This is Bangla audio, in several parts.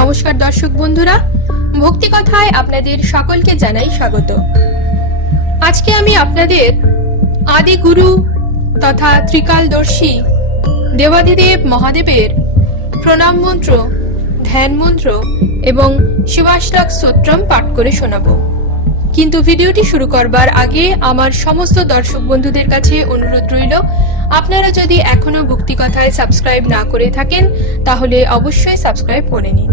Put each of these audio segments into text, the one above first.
নমস্কার দর্শক বন্ধুরা। ভক্তি কথায় আপনাদের সকলকে জানাই স্বাগত। আজকে আমি আপনাদের আদি গুরু তথা ত্রিকালদর্শী দেবাদিদেব মহাদেবের প্রণাম মন্ত্র, ধ্যান মন্ত্র এবং শিবাষ্টক স্তোত্রম পাঠ করে শোনাবো। কিন্তু ভিডিওটি শুরু করবার আগে আমার সমস্ত দর্শক বন্ধুদের কাছে অনুরোধ রইল, আপনারা যদি এখনও ভক্তি কথায় সাবস্ক্রাইব না করে থাকেন, তাহলে অবশ্যই সাবস্ক্রাইব করে নিন।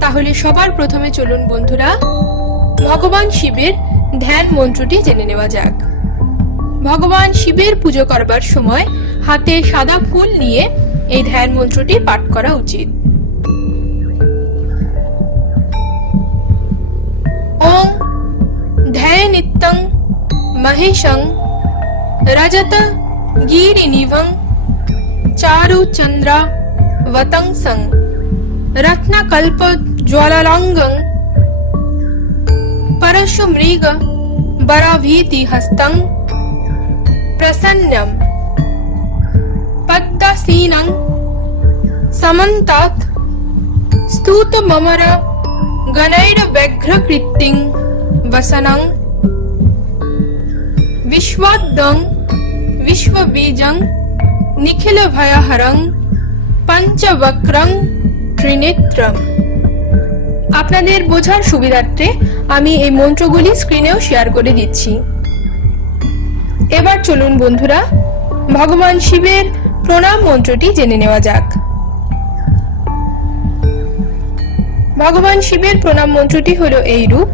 তাহলে সবার প্রথমে চলুন বন্ধুরা ভগবান শিবের ধ্যান মন্ত্রটি জেনে নেওয়া যাক ভগবান শিবের পুজো করবার সময় হাতে সাদা ফুল নিয়ে এই ধ্যান মন্ত্রটি পাঠ করা উচিত ওং ধ্যানিত্যং মহেশং রজত গিরিনিভং চারুচন্দ্রা वतंसं रत्नकल्प रत्नकल्पज्वललाङ्गं परशुमृगबरभीतिहस्तं प्रसन्नं पद्मसीनं समन्तात् स्तूतममर गणैर्व्यघ्रकृत्तिं वसनं विश्वाद्दं विश्वबीजं निखिलभयहरं पञ्चवक्रं ত্রিনেত্রম। আপনাদের বোঝার সুবিধার্থে আমি এই মন্ত্রগুলি স্ক্রিনেও শেয়ার করে দিচ্ছি। এবার চলুন বন্ধুরা, ভগবান শিবের প্রণাম মন্ত্রটি জেনে নেওয়া যাক। ভগবান শিবের প্রণাম মন্ত্রটি হল এই রূপ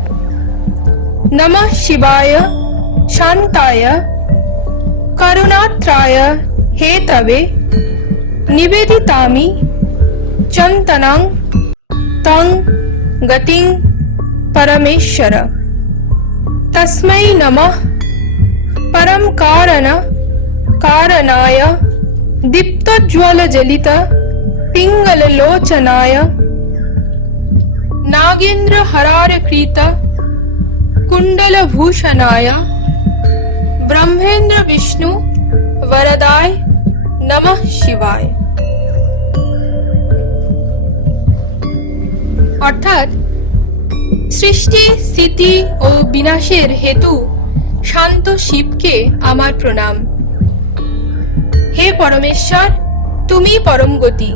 নমঃ শিবায়, শান্তায়, করুণাত্রায়, হে তবে, নিবেদিতামি चंतनं तं गतिं परमेश्वर। तस्मै नमः। परम कारण, कारणाय, दीप्तज्वलजलित, पिङ्गललोचनाय नागेन्द्रहरारकृत कुण्डलभूषणाय, ब्रह्मेन्द्रविष्णु वरदाय नमः शिवाय। অর্থাৎ সৃষ্টি স্থিতি ও বিনাশের হেতু শান্ত শিবকে আমার প্রণাম। হে পরমেশ্বর তুমি পরম গতি।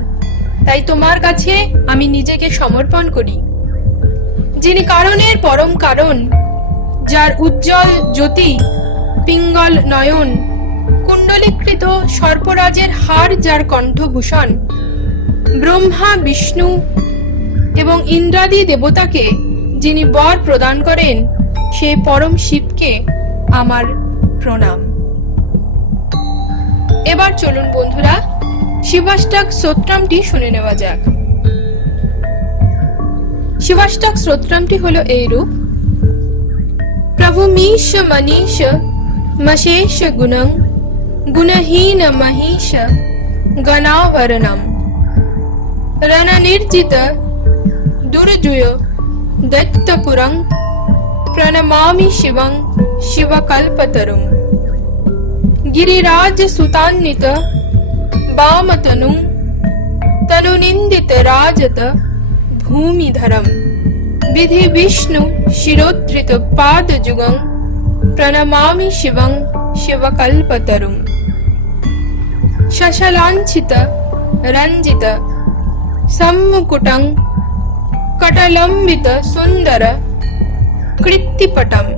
তাই তোমার কাছে আমি নিজেকে সমর্পণ করি। যিনি কারণের পরম কারণ, যার উজ্জ্বল জ্যোতি, পিঙ্গল নয়ন, কুণ্ডলীকৃত সর্পরাজের হার যার কণ্ঠভূষণ, ব্রহ্মা, বিষ্ণু এবং ইন্দ্রাদি দেবতাকে যিনি বর প্রদান করেন সেই পরম শিবকে আমার প্রণাম। এবার চলুন বন্ধুরা, শিবাষ্টাক স্তোত্রামটি শুনে নেওয়া যাক। শিবাষ্টাক স্তোত্রামটি হল এই রূপ প্রভু মীষ মনীষ মশেষ গুণং গুণহীন মহিষ গণাবরণম রণনির্জিত दुर्जुय दत्तपुरं प्रणमामि शिवं शिवकल्पतरुं गिरिराजसुतान्वित वामतनुं तनुनिन्दित राजत भूमिधरं विधि विष्णु शिरोद्धृत पादजुगं प्रणमामि शिवं शिवकल्पतरुं शशलाञ्छित रञ्जित सम्मुकुटं कटलम्बित सुन्दर कृत्तिपटम्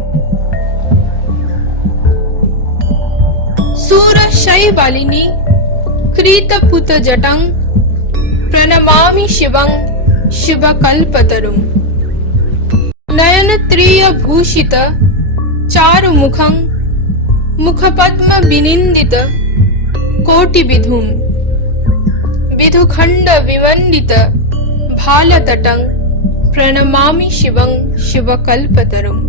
सूरशैबालिनी क्रीतपुतजटं प्रणमामि शिवं शिवकल्पतरुं नयनत्रियभूषित चारुमुखं मुखपद्मविनिन्दित कोटिविधुं विधुखण्डविमण्डित भालतटं प्रणमामि शिवं शिवकल्पतरुम्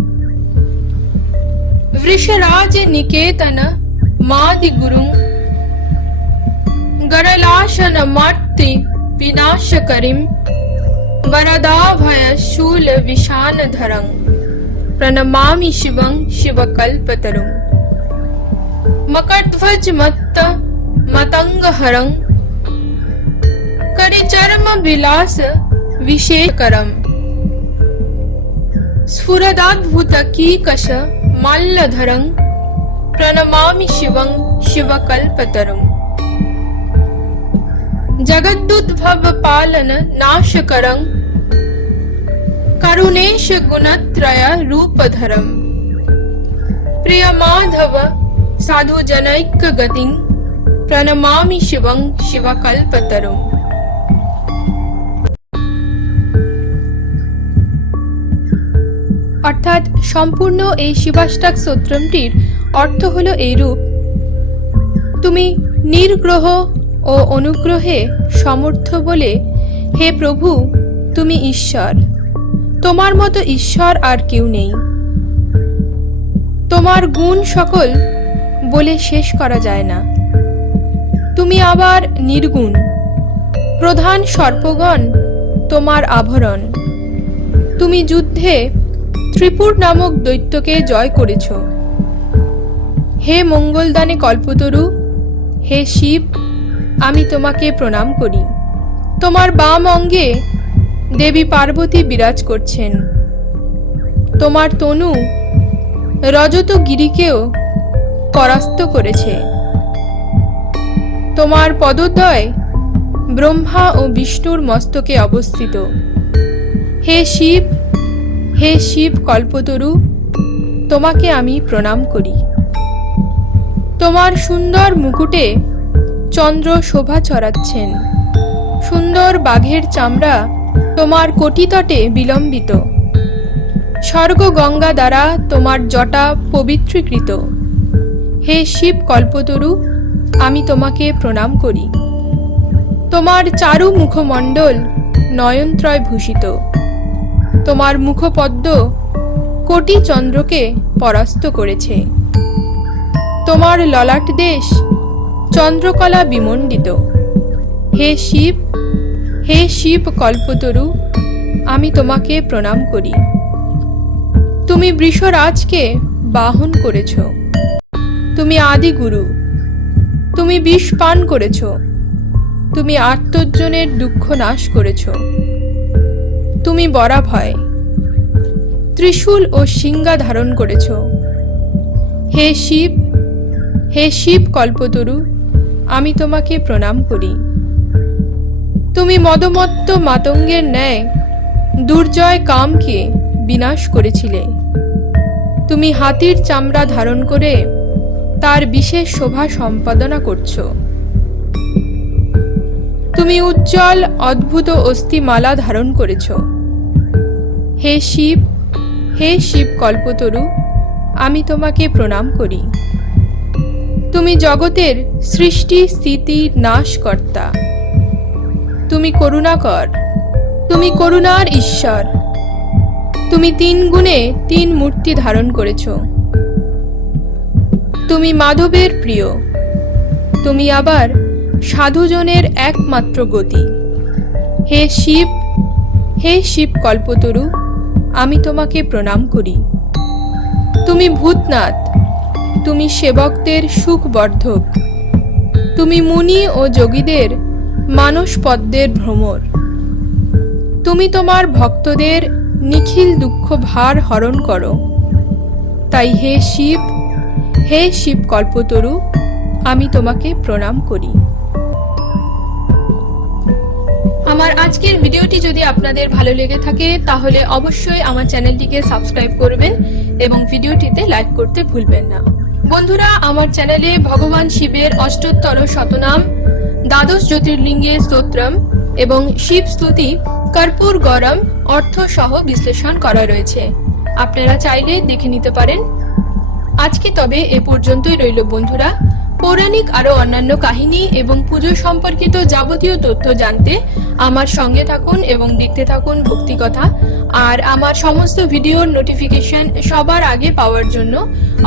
वृषराजनिकेतन जनिकेतनमादिगुरुं गरलाशनमातृविनाशकरीं वरदाभयशूलविशानधरं प्रणमामि शिवं शिवकल्पतरुं। मकजमत्तमतङ्गहरं करिचर्मविलास विशेकरम् विलास विशेष करम स्फुरदाद्भुत कीकश माल्यधरं प्रणमामि शिवं शिवकल्पतरम् जगद्दुद्भव पालन नाशकरं करुणेश गुणत्रय रूपधरम् प्रिय माधव साधु जनैक गतिं प्रणमामि शिवं शिवकल्पतरुम् অর্থাৎ সম্পূর্ণ এই শিবাষ্টাক স্তোত্রমটির অর্থ হলো এইরূপ। তুমি নির্গ্রহ ও অনুগ্রহে সমর্থ বলে, হে প্রভু, তুমি ঈশ্বর। তোমার মতো ঈশ্বর আর কেউ নেই। তোমার গুণ সকল বলে শেষ করা যায় না। তুমি আবার নির্গুণ। প্রধান সর্পগণ তোমার আভরণ। তুমি যুদ্ধে ত্রিপুর নামক দৈত্যকে জয় করেছ। হে মঙ্গলদানে কল্পতরু, হে শিব, আমি তোমাকে প্রণাম করি। তোমার বাম অঙ্গে দেবী পার্বতী বিরাজ করছেন। তোমার তনু রজত গিরিকেও পরাস্ত করেছে। তোমার পদদ্বয় ব্রহ্মা ও বিষ্ণুর মস্তকে অবস্থিত। হে শিব হে শিব কল্পতরু, তোমাকে আমি প্রণাম করি। তোমার সুন্দর মুকুটে চন্দ্র শোভা ছড়াচ্ছেন। সুন্দর বাঘের চামড়া তোমার কোটিতটে বিলম্বিত। স্বর্গ গঙ্গা দ্বারা তোমার জটা পবিত্রীকৃত। হে শিব কল্পতরু, আমি তোমাকে প্রণাম করি। তোমার চারু মুখমণ্ডল নয়নত্রয় ভূষিত তোমার মুখপদ্ম কোটি চন্দ্রকে পরাস্ত করেছে। তোমার ললাট দেশ চন্দ্রকলা বিমণ্ডিত। হে শিব হে শিব কল্পতরু, আমি তোমাকে প্রণাম করি। তুমি বৃষরাজকে বাহন করেছ। তুমি আদি গুরু তুমি বিষ পান করেছ। তুমি আত্মজনের দুঃখ নাশ করেছ। তুমি বরাভয় ত্রিশূল ও সিংহা ধারণ করেছ। হে শিব হে শিব কল্পতরু, আমি তোমাকে প্রণাম করি। তুমি মদমত্ত মাতঙ্গের ন্যায় দুর্জয় কামকে বিনাশ করেছিলে। তুমি হাতির চামড়া ধারণ করে তার বিশেষ শোভা সম্পাদনা করছ। তুমি উজ্জ্বল, অদ্ভুত অস্থিমালা ধারণ করেছ। হে শিব হে শিব কল্পতরু, আমি তোমাকে প্রণাম করি। তুমি জগতের সৃষ্টি, স্থিতি, নাশকর্তা। তুমি করুণাকর, তুমি করুণার ঈশ্বর। তুমি তিন গুণে তিন মূর্তি ধারণ করেছ। তুমি মাধবের প্রিয়, তুমি আবার সাধুজনের একমাত্র গতি। হে শিব হে শিব কল্পতরু আমি তোমাকে প্রণাম করি। তুমি ভূতনাথ, তুমি সেবকদের সুখবর্ধক, তুমি মুনি ও যোগীদের মানস পদ্মের ভ্রমর। তুমি তোমার ভক্তদের নিখিল দুঃখ ভার হরণ করো। তাই হে শিব হে শিব কল্পতরু আমি তোমাকে প্রণাম করি। আমার আজকের ভিডিওটি যদি আপনাদের ভালো লেগে থাকে, তাহলে অবশ্যই আমার চ্যানেলটিকে সাবস্ক্রাইব করবেন এবং ভিডিওটিতে লাইক করতে ভুলবেন না। বন্ধুরা, আমার চ্যানেলে ভগবান শিবের অষ্টোত্তর শতনাম, দ্বাদশ জ্যোতির্লিঙ্গের স্তোত্রম এবং শিব স্তুতি, কর্পূর গরম, অর্থ সহ বিশ্লেষণ করা রয়েছে। আপনারা চাইলে দেখে নিতে পারেন। আজকে তবে এ পর্যন্তই রইল বন্ধুরা। পৌরাণিক আরও অন্যান্য কাহিনী এবং পুজো সম্পর্কিত যাবতীয় তথ্য জানতে আমার সঙ্গে থাকুন এবং দেখতে থাকুন ভক্তি কথা। আর আমার সমস্ত ভিডিওর নোটিফিকেশন সবার আগে পাওয়ার জন্য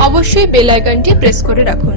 অবশ্যই বেল আইকনটি প্রেস করে রাখুন।